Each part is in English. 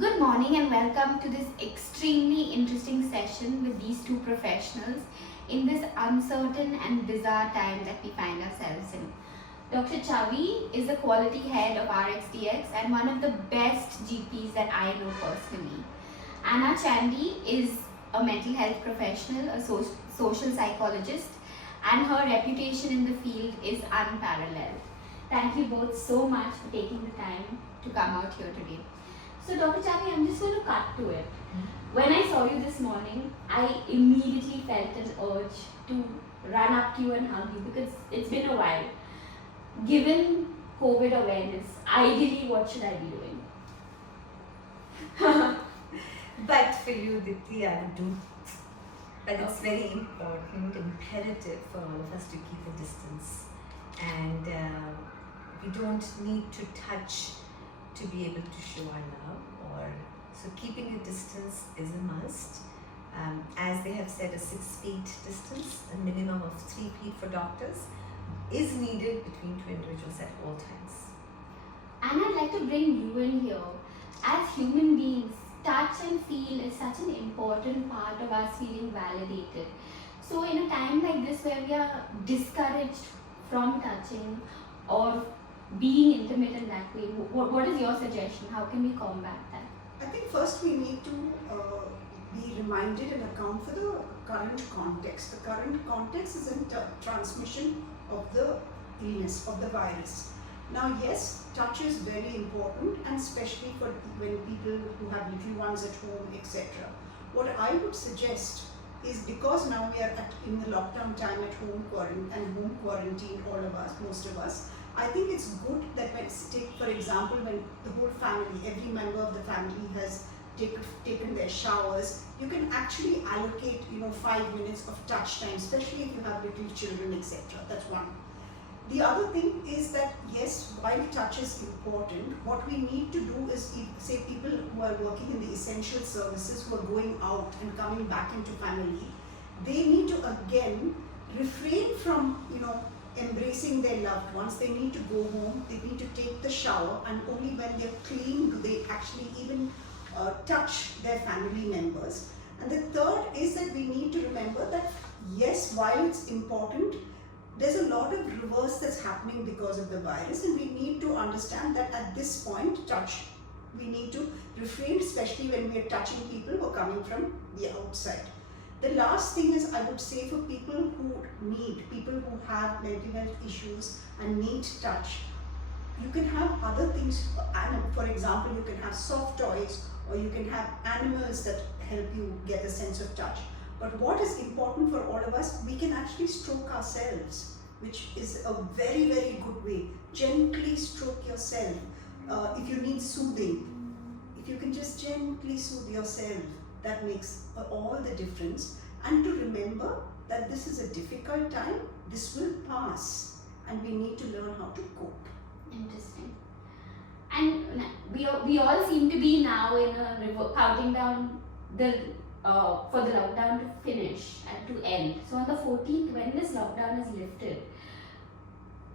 Good morning and welcome to this extremely interesting session with these two professionals in this uncertain and bizarre time that we find ourselves in. Dr. Chhavi is the quality head of RxDx and one of the best GPs that I know personally. Anna Chandy is a mental health professional, a social psychologist, and her reputation in the field is unparalleled. Thank you both so much for taking the time to come out here today. So Dr. Chhavi, I'm just going to cut to it. When I saw you this morning, I immediately felt an urge to run up to you and hug you because it's been a while. Given COVID awareness, ideally what should I be doing? But for you, Dipti, I would do. But it's very important, imperative for all of us to keep a distance. And we don't need to touch to be able to show our love. So keeping a distance is a must. As they have said, a 6 feet distance, a minimum of 3 feet for doctors, is needed between two individuals at all times. And I'd like to bring you in here. As human beings, touch and feel is such an important part of us feeling validated. So in a time like this where we are discouraged from touching or being intimate in that way, what is your suggestion? How can we combat that? I think first we need to be reminded and account for the current context. The current context is in transmission of the illness, of the virus. Now yes, touch is very important, and especially for when people who have little ones at home, etc. What I would suggest is, because now we are in the lockdown time at home quarantine, all of us, most of us, I think it's good that when, for example, when the whole family, every member of the family has taken their showers, you can actually allocate 5 minutes of touch time, especially if you have little children, etc. That's one. The other thing is that yes, while touch is important, what we need to do is, say people who are working in the essential services, who are going out and coming back into family, they need to again refrain from embracing their loved ones. They need to go home, they need to take the shower, and only when they're clean do they actually even touch their family members. And the third is that we need to remember that yes, while it's important, there's a lot of reverse that's happening because of the virus, and we need to understand that at this point, we need to refrain, especially when we are touching people who are coming from the outside. The last thing is, I would say, for people who have mental health issues and need touch, you can have other things. For example, you can have soft toys, or you can have animals that help you get a sense of touch. But what is important for all of us, we can actually stroke ourselves, which is a very, very good way. Gently stroke yourself. If you need soothing, if you can just gently soothe yourself, that makes all the difference. And to remember that this is a difficult time, this will pass, and we need to learn how to cope. Interesting. And we all seem to be now in a counting down for the lockdown to finish and to end. So on the 14th, when this lockdown is lifted,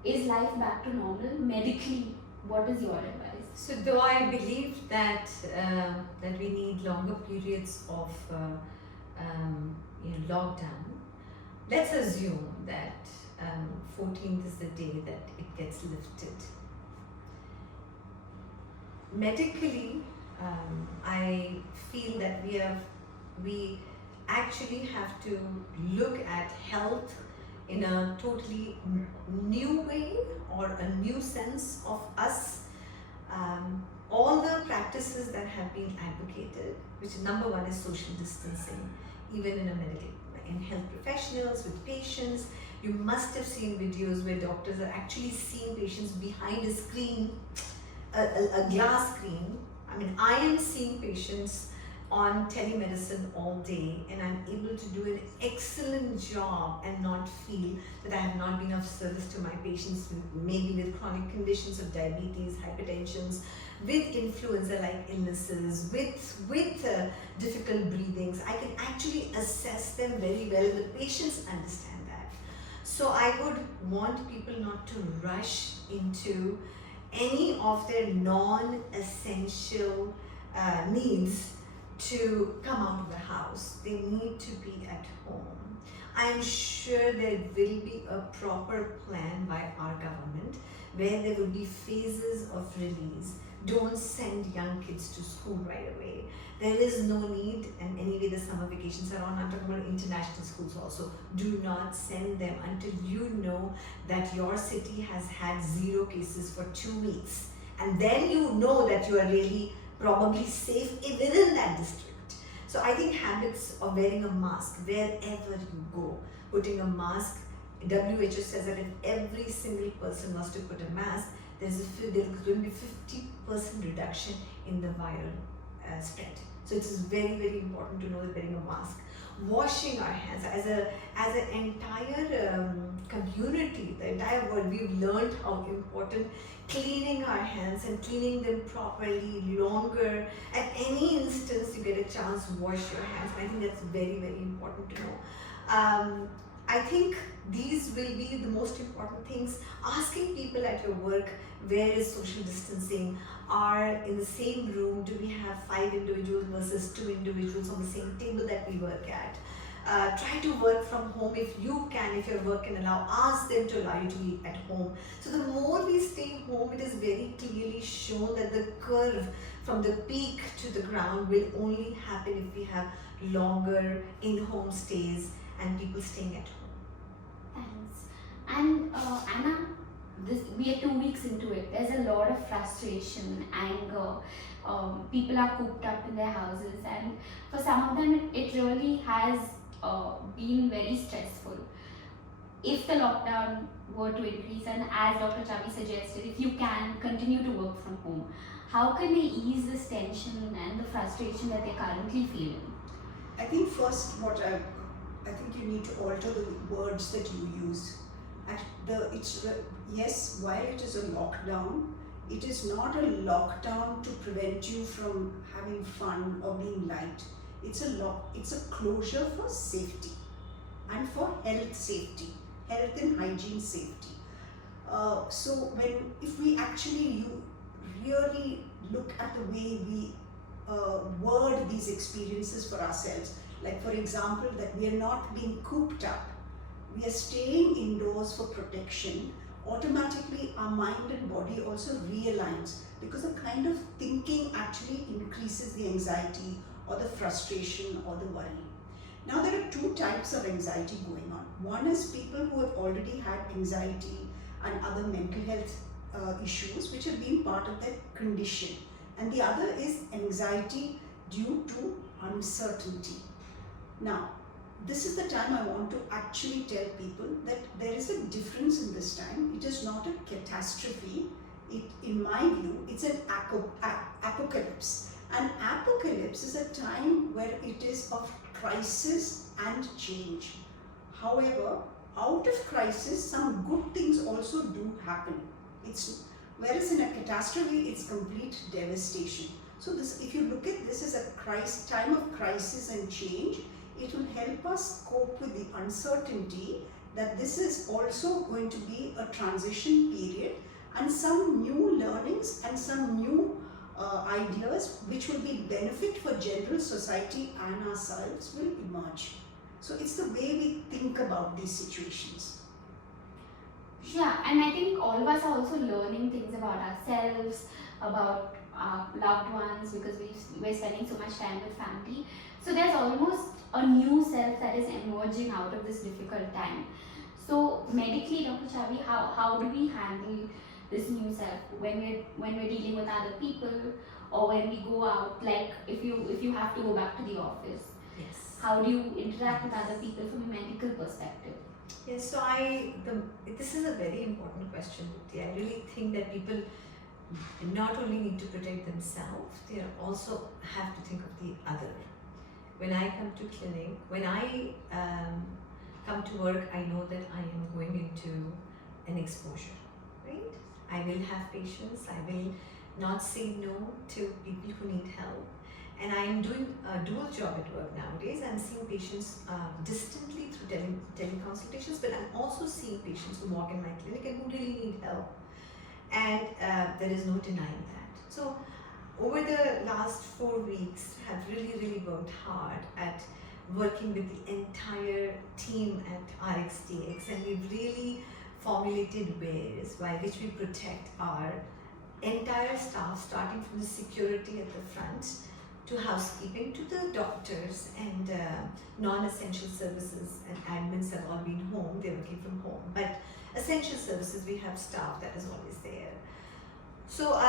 is life back to normal? Medically, what is your advice? So though I believe that that we need longer periods of lockdown, let's assume that 14th is the day that it gets lifted. Medically, I feel that we actually have to look at health in a totally new way, or a new sense of us. All the practices that have been advocated, which number one is social distancing, even in health professionals, with patients. You must have seen videos where doctors are actually seeing patients behind a screen, a glass screen. I mean, I am seeing patients on telemedicine all day, and I'm able to do an excellent job and not feel that I have not been of service to my patients, maybe with chronic conditions of diabetes, hypertensions, with influenza-like illnesses, with difficult breathings. I can actually assess them very well. The patients understand that. So I would want people not to rush into any of their non-essential needs to come out of the house. They need to be at home. I am sure there will be a proper plan by our government where there will be phases of release. Don't send young kids to school right away. There is no need, and anyway the summer vacations are on. I'm talking about international schools also. Do not send them until you know that your city has had 0 cases for 2 weeks. And then you know that you are really probably safe within that district. So I think habits of wearing a mask wherever you go, putting a mask, WHO says that if every single person was to put a mask, there's going to be 50% reduction in the viral spread. So it is very, very important to know that wearing a mask. Washing our hands as an entire community, the entire world, we've learned how important cleaning our hands and cleaning them properly, longer. At any instance you get a chance, wash your hands. I think that's very, very important to know. I think these will be the most important things. Asking people at your work, where is social distancing? Are in the same room, do we have 5 individuals versus 2 individuals on the same table that we work at? Try to work from home if you can, if your work can allow. Ask them to allow you to be at home. So the more we stay home, it is very clearly shown that the curve from the peak to the ground will only happen if we have longer in-home stays and people staying at home. Thanks. And Anna, we are 2 weeks into it. There's a lot of frustration, anger. People are cooped up in their houses, and for some of them, it really has been very stressful. If the lockdown were to increase, and as Dr. Chhavi suggested, if you can continue to work from home, how can they ease this tension and the frustration that they're currently feeling? I think first I think you need to alter the words that you use. Yes, while it is a lockdown, it is not a lockdown to prevent you from having fun or being light. It's a closure for safety and for health safety, health and hygiene safety. So if we actually really look at the way we word these experiences for ourselves, like for example that we are not being cooped up, we are staying indoors for protection, automatically our mind and body also realigns, because the kind of thinking actually increases the anxiety or the frustration or the worry. Now there are 2 types of anxiety going on. One is people who have already had anxiety and other mental health issues which have been part of their condition, and the other is anxiety due to uncertainty. Now this is the time I want to actually tell people that there is a difference in this time. It is not a catastrophe. In my view, it's an apocalypse. An apocalypse is a time where it is of crisis and change. However, out of crisis, some good things also do happen. Whereas in a catastrophe, it's complete devastation. So if you look at this as a time of crisis and change, it will help us cope with the uncertainty that this is also going to be a transition period, and some new learnings and some new ideas which will be benefit for general society and ourselves will emerge. So it's the way we think about these situations. Yeah, and I think all of us are also learning things about ourselves, about our loved ones, because we're spending so much time with family. So there's almost a new self that is emerging out of this difficult time. So medically, Dr. Chhavi, how do we handle this new self when we're dealing with other people, or when we go out, like if you have to go back to the office? Yes. How do you interact with other people from a medical perspective? Yes, so this is a very important question, Ruti. I really think that people not only need to protect themselves, they also have to think of the other. When I come to clinic, when I come to work, I know that I am going into an exposure, right? I will have patients, I will not say no to people who need help. And I am doing a dual job at work nowadays. I'm seeing patients distantly through teleconsultations, but I'm also seeing patients who walk in my clinic and who really need help. And there is no denying that. So over the last 4 weeks have really worked hard at working with the entire team at RxDx, and we've really formulated ways by which we protect our entire staff, starting from the security at the front to housekeeping to the doctors and non-essential services, and admins have all been home, they're working from home, but essential services we have staff that is always there. So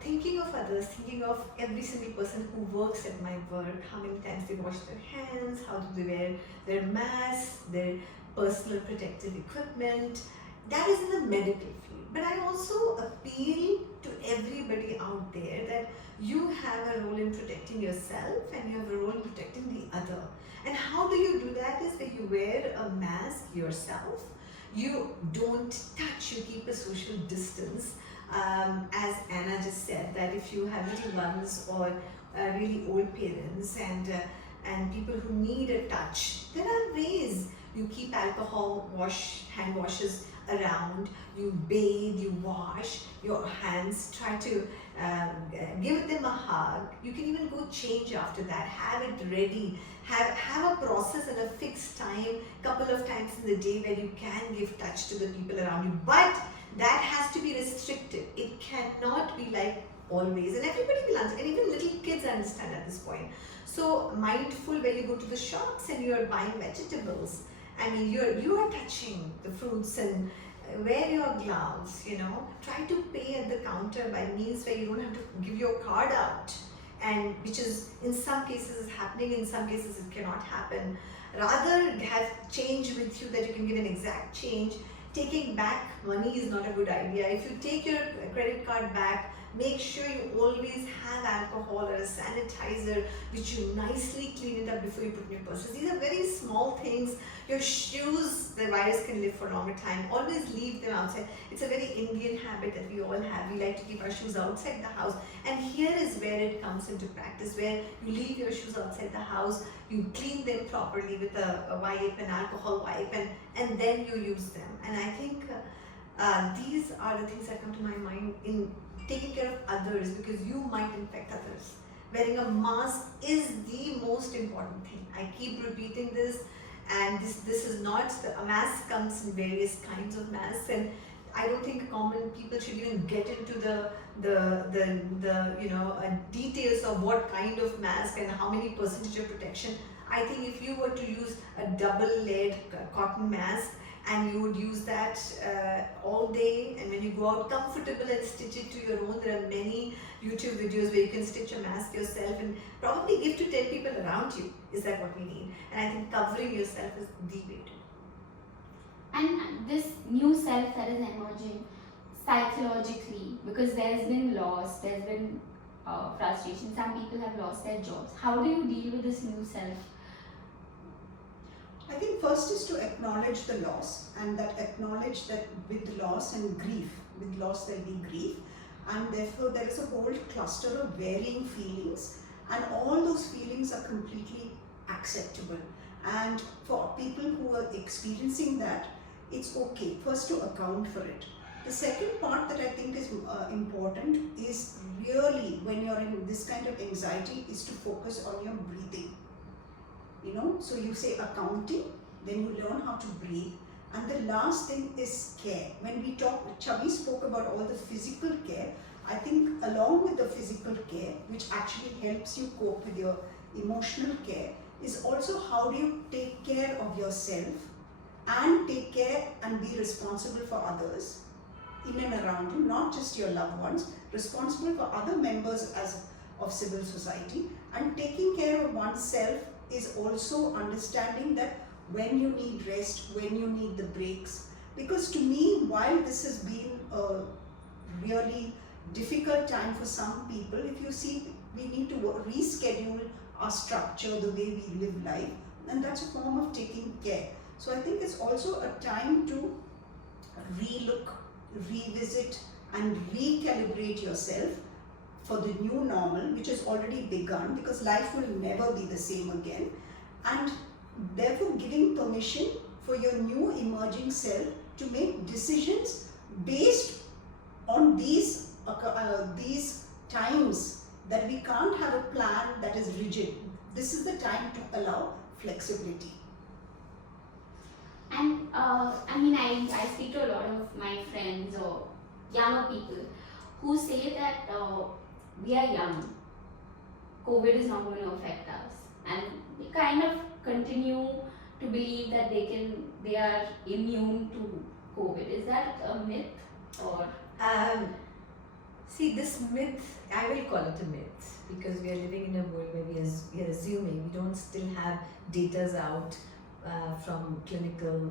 thinking of others, thinking of every single person who works at my work, how many times they wash their hands, how do they wear their masks, their personal protective equipment. That is in the medical field. But I also appeal to everybody out there that you have a role in protecting yourself and you have a role in protecting the other. And how do you do that is that you wear a mask yourself, you don't touch, you keep a social distance. As Anna just said, that if you have little ones or really old parents and people who need a touch, there are ways. You keep alcohol hand washes around, you bathe, you wash your hands, try to give them a hug. You can even go change after that, have it ready, have a process and a fixed time, couple of times in the day where you can give touch to the people around you. But that has to be restricted. It cannot be like always, and everybody will understand, and even little kids understand at this point. So mindful when you go to the shops and you are buying vegetables. I mean, you are touching the fruits, and wear your gloves, try to pay at the counter by means where you don't have to give your card out, and which is in some cases is happening, in some cases it cannot happen. Rather have change with you that you can give an exact change. Taking back money is not a good idea. If you take your credit card back, make sure you always have alcohol or a sanitizer which you nicely clean it up before you put in your purses. These are very small things. Your shoes, the virus can live for a longer time. Always leave them outside. It's a very Indian habit that we all have. We like to keep our shoes outside the house. And here is where it comes into practice, where you leave your shoes outside the house, you clean them properly with a wipe, an alcohol wipe, and then you use them. And I think these are the things that come to my mind in taking care of others, because you might infect others. Wearing a mask is the most important thing. I keep repeating this, and this is not, a mask comes in various kinds of masks, and I don't think common people should even get into the details of what kind of mask and how many percentage of protection. I think if you were to use a double-layered cotton mask, and you would use that all day, and when you go out comfortable and stitch it to your own. There are many YouTube videos where you can stitch a mask yourself and probably give to 10 people around you. Is that what we need? And I think covering yourself is the way to. And this new self that is emerging psychologically, because there's been loss, there's been frustration, some people have lost their jobs. How do you deal with this new self? I think first is to acknowledge the loss, and that acknowledge that with loss and grief, with loss there'll be grief, and therefore there is a whole cluster of varying feelings, and all those feelings are completely acceptable. And for people who are experiencing that, it's okay first to account for it. The second part that I think is important is really, when you're in this kind of anxiety, is to focus on your breathing. So you say accounting, then you learn how to breathe. And the last thing is care. When we talk, Chhavi spoke about all the physical care. I think along with the physical care, which actually helps you cope with your emotional care, is also how do you take care of yourself and take care and be responsible for others in and around you, not just your loved ones, responsible for other members of civil society. And taking care of oneself is also understanding that when you need rest, when you need the breaks. Because to me, while this has been a really difficult time for some people, if you see, we need to reschedule our structure, the way we live life, and that's a form of taking care. So I think it's also a time to relook, revisit and recalibrate yourself for the new normal, which has already begun, because life will never be the same again, and therefore giving permission for your new emerging self to make decisions based on these times that we can't have a plan that is rigid. This is the time to allow flexibility. And I speak to a lot of my friends or younger people who say that we are young, COVID is not going to affect us, and we kind of continue to believe that they are immune to COVID. Is that a myth or? See, this myth, I will call it a myth, because we are living in a world where we are assuming we don't still have datas out from clinical,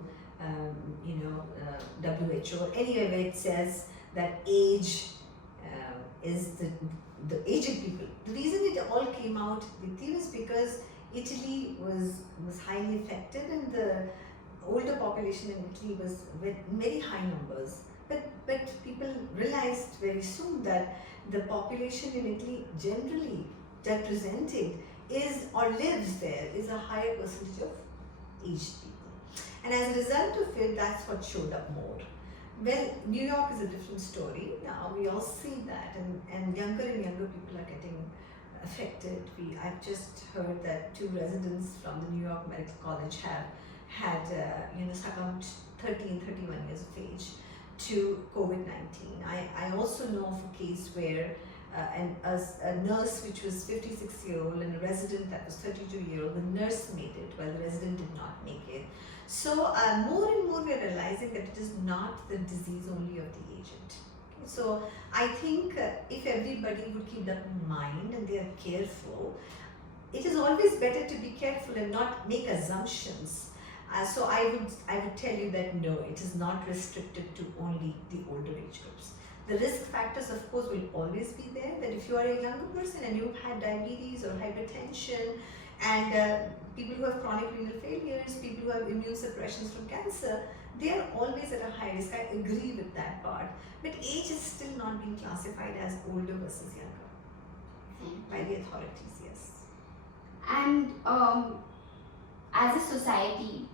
WHO or anywhere where it says that age is the aged people. The reason it all came out with you is because Italy was highly affected, and the older population in Italy was with very high numbers. But people realized very soon that the population in Italy generally represented is or lives there is a higher percentage of aged people. And as a result of it, that's what showed up more. Well, New York is a different story. Now we all see that, and younger people are getting affected. I've just heard that 2 residents from the New York Medical College have had succumbed 30 and 31 years of age to COVID-19. I also know of a case where a nurse which was 56-year-old and a resident that was 32-year-old, the nurse made it while the resident did not make it. So more and more we are realizing that it is not the disease only of the aged. So I think if everybody would keep that in mind and they are careful, it is always better to be careful and not make assumptions. So I would tell you that no, it is not restricted to only the older age groups. The risk factors, of course, will always be there. That if you are a younger person and you've had diabetes or hypertension, and people who have chronic renal failures, people who have immune suppressions from cancer, they are always at a high risk. I agree with that part. But age is still not being classified as older versus younger by the authorities, yes. And as a society,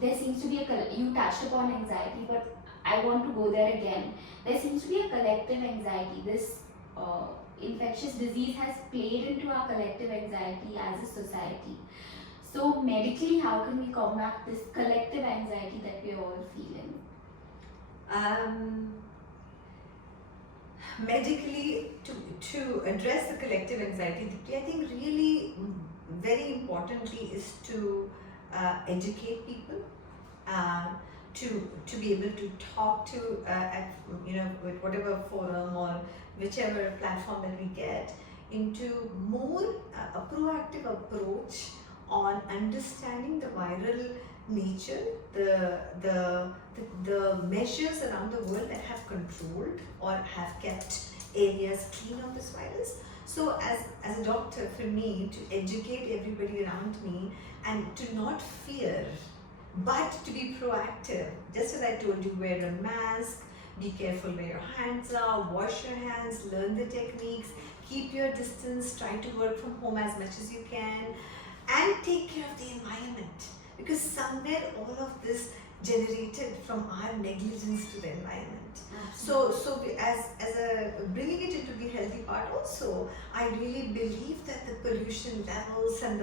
there seems to be you touched upon anxiety, but I want to go there again. There seems to be a collective anxiety. This infectious disease has played into our collective anxiety as a society. So medically, how can we combat this collective anxiety that we are all feeling? Medically, to address the collective anxiety, I think really very importantly is to educate people, to be able to talk to with whatever forum or whichever platform that we get, into more a proactive approach on understanding the viral nature, the measures around the world that have controlled or have kept areas clean of this virus. So as a doctor, for me, to educate everybody around me and to not fear, but to be proactive. Just as I told you, wear a mask, be careful where your hands are, wash your hands, learn the techniques, keep your distance, try to work from home as much as you can, and take care of the environment. Because somewhere all of this generated from our negligence to the environment. So as bringing it into the healthy part also, I really believe that the pollution levels and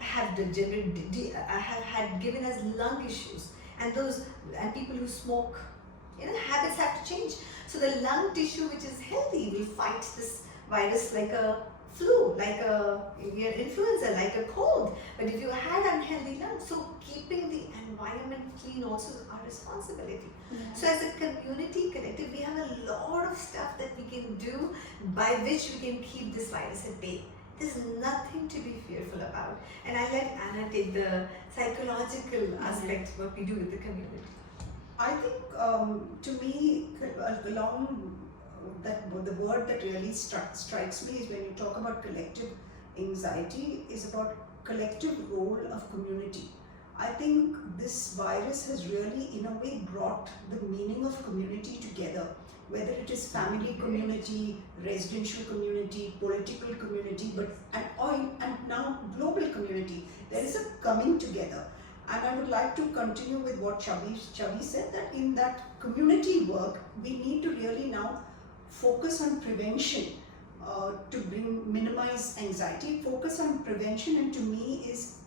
have had given us lung issues, and people who smoke, habits have to change. So the lung tissue which is healthy will fight this virus like a flu, like a influenza, like a cold. But if you had unhealthy lungs, so keeping the environment clean also is our responsibility. Yeah. So as a community collective, we have a lot of stuff that we can do by which we can keep this virus at bay. There's nothing to be fearful about. And I let Anna take the psychological aspect, what we do with the community. I think to me, along that the word that really strikes me is when you talk about collective anxiety, is about collective role of community. I think this virus has really, in a way, brought the meaning of community together, whether it is family community, residential community, political community, and now global community. There is a coming together. And I would like to continue with what Chhavi said, that in that community work, we need to really now focus on prevention. to minimize anxiety, focus on prevention, and to me is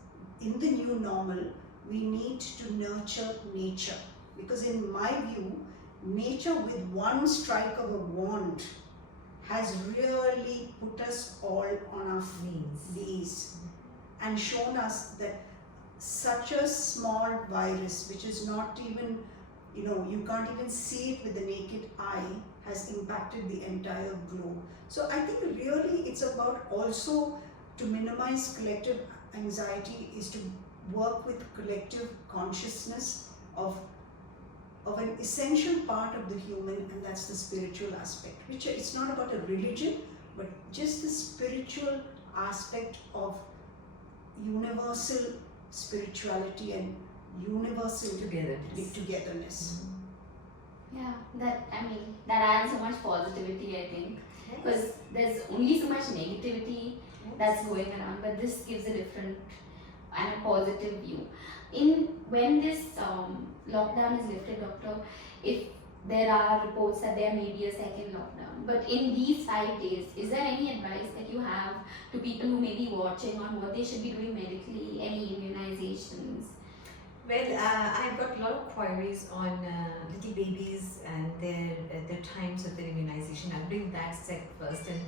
in the new normal, we need to nurture nature, because in my view, nature with one strike of a wand has really put us all on our knees and shown us that such a small virus, which is not even, you can't even see it with the naked eye, has impacted the entire globe. So I think really it's about also to minimize collective anxiety is to work with collective consciousness of an essential part of the human, and that's the spiritual aspect, which it's not about a religion, but just the spiritual aspect of universal spirituality and universal togetherness. Yeah, that adds so much positivity, I think, because there's only so much negativity that's going around, but this gives a different and a positive view. When this lockdown is lifted, doctor, if there are reports that there may be a second lockdown, but in these 5 days, is there any advice that you have to people who may be watching on what they should be doing medically, any immunizations? Well, I've got a lot of queries on little babies and their times of their immunization. I'll bring that sec first. And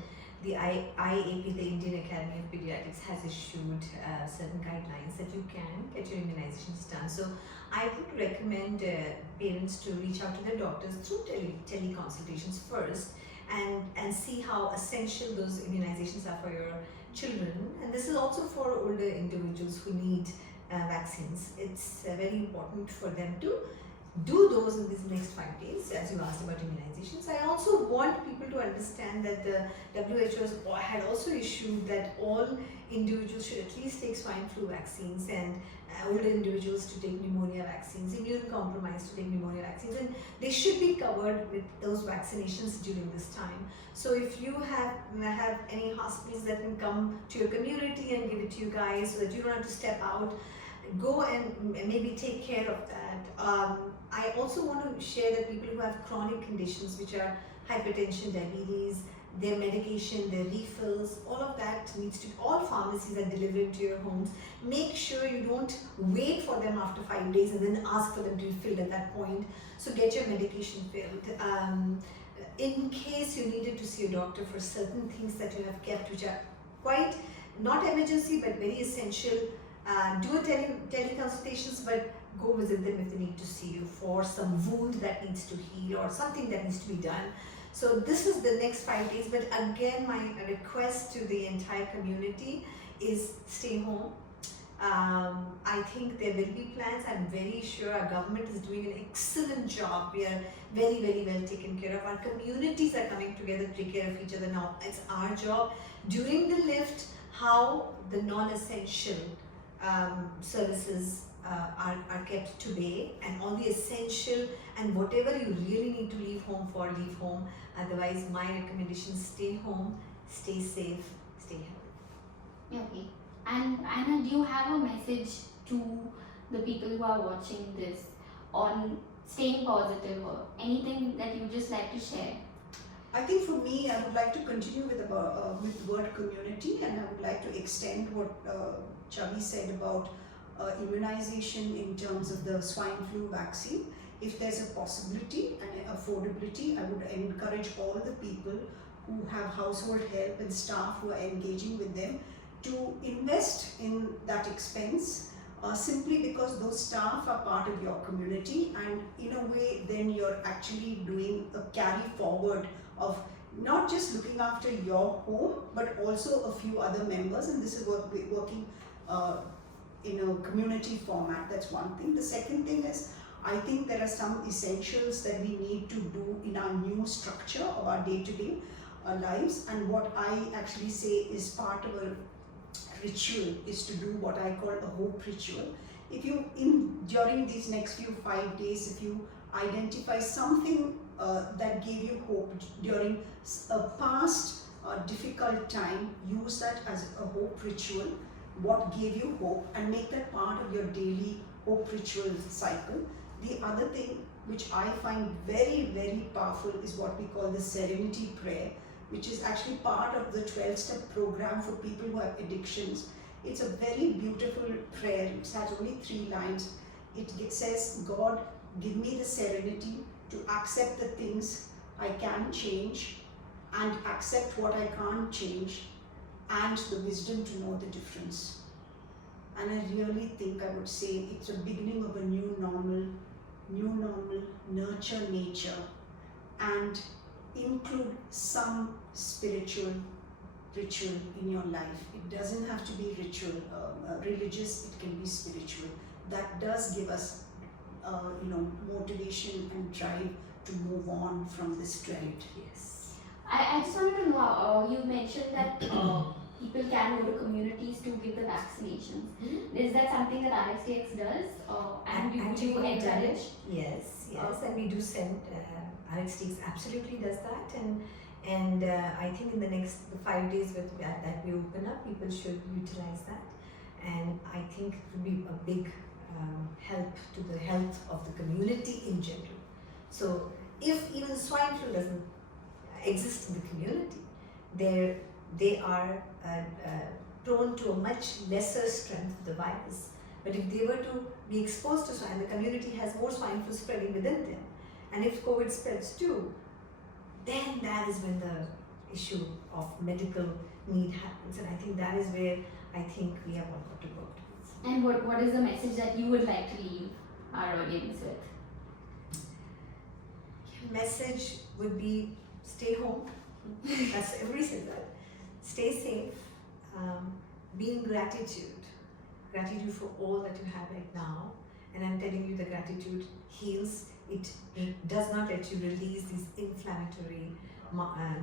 the IAP, the Indian Academy of Pediatrics, has issued certain guidelines that you can get your immunizations done. So I would recommend parents to reach out to their doctors through teleconsultations first and see how essential those immunizations are for your children. And this is also for older individuals who need vaccines. It's very important for them to do those in these next 5 days, as you asked about immunizations. I also want people to understand that the WHO had also issued that all individuals should at least take swine flu vaccines, and older individuals to take pneumonia vaccines, immune compromised to take pneumonia vaccines, and they should be covered with those vaccinations during this time. So if you have any hospitals that can come to your community and give it to you guys so that you don't have to step out, go and maybe take care of that. I also want to share that people who have chronic conditions, which are hypertension, diabetes, their medication, their refills, all of that needs to, all pharmacies are delivering to your homes. Make sure you don't wait for them after 5 days and then ask for them to be filled at that point. So get your medication filled. In case you needed to see a doctor for certain things that you have kept, which are quite not emergency but very essential, do a teleconsultations, but go visit them if they need to see you for some wound that needs to heal or something that needs to be done. So this is the next 5 days, but again, my request to the entire community is stay home. I think there will be plans. I'm very sure our government is doing an excellent job. We are very, very well taken care of. Our communities are coming together to take care of each other now. It's our job during the lift, how the non-essential services are kept today, and all the essential and whatever you really need to leave home for, leave home. Otherwise, my recommendation, stay home, stay safe, stay healthy. Okay. And Anna, do you have a message to the people who are watching this on staying positive, or anything that you would just like to share? I think for me, I would like to continue with the word community, and I would like to extend what Chhavi said about immunization in terms of the swine flu vaccine. If there's a possibility and affordability, I would encourage all the people who have household help and staff who are engaging with them to invest in that expense, simply because those staff are part of your community, and in a way then you're actually doing a carry forward of not just looking after your home but also a few other members, and this is working in a community format. That's one thing. The second thing is, I think there are some essentials that we need to do in our new structure of our day-to-day lives, and what I actually say is part of a ritual is to do what I call a hope ritual. If you, during these next 5 days, if you identify something that gave you hope during a past difficult time, use that as a hope ritual, what gave you hope, and make that part of your daily hope ritual cycle. The other thing which I find very, very powerful is what we call the serenity prayer. which is actually part of the 12-step program for people who have addictions. It's a very beautiful prayer. It has only 3 lines. It says, God, give me the serenity to accept the things I can change and accept what I can't change, and the wisdom to know the difference. And I really think I would say it's a beginning of a new normal, nurture nature, and include some spiritual ritual in your life. It doesn't have to be ritual, religious, it can be spiritual. That does give us motivation and drive to move on from this trend. Yes. I just wanted to know, you mentioned that people can go to communities to give the vaccinations. Is that something that RxDx does? And do you encourage? Yes, and we do send, RxDx absolutely does that, and I think in the next 5 days that we open up, people should utilize that, and I think it will be a big help to the health of the community in general. So if even swine flu doesn't exist in the community, they are prone to a much lesser strength of the virus. But if they were to be exposed to swine, the community has more swine flu spreading within them. And if COVID spreads too, then that is when the issue of medical need happens. And I think that is where I think we have all got to work towards. And what is the message that you would like to leave our audience with? Message would be stay home. That's everybody says that. Stay safe. Be in gratitude for all that you have right now. And I'm telling you, the gratitude heals. It does not let you release these inflammatory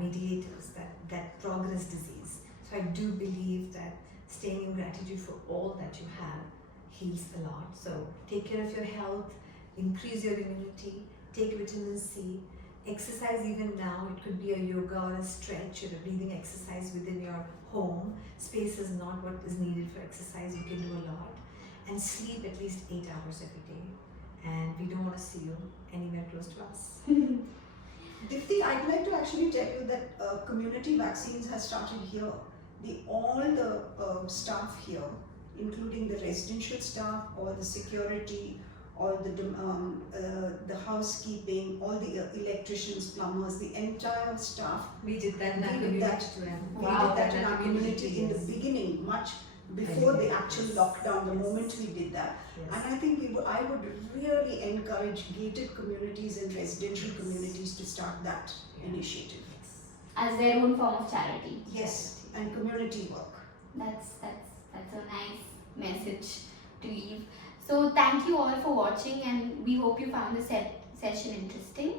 mediators that progress disease. So I do believe that staying in gratitude for all that you have heals a lot. So take care of your health, increase your immunity, take vitamin C, exercise even now. It could be a yoga or a stretch or a breathing exercise within your home. Space is not what is needed for exercise. You can do a lot. And sleep at least 8 hours every day. And we don't want to see you anywhere close to us. Dipti, I'd like to actually tell you that community vaccines has started here. All the staff here, including the residential staff, all the security, all the housekeeping, all the electricians, plumbers, the entire staff. We did that in our We did that in our community in the beginning, much before the actual lockdown, the moment we did that. Yes. And I think I would really encourage gated communities and residential communities to start that initiative. As their own form of charity. Yes, and community work. That's a nice message to leave. So thank you all for watching, and we hope you found the session interesting.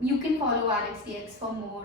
You can follow RxDx for more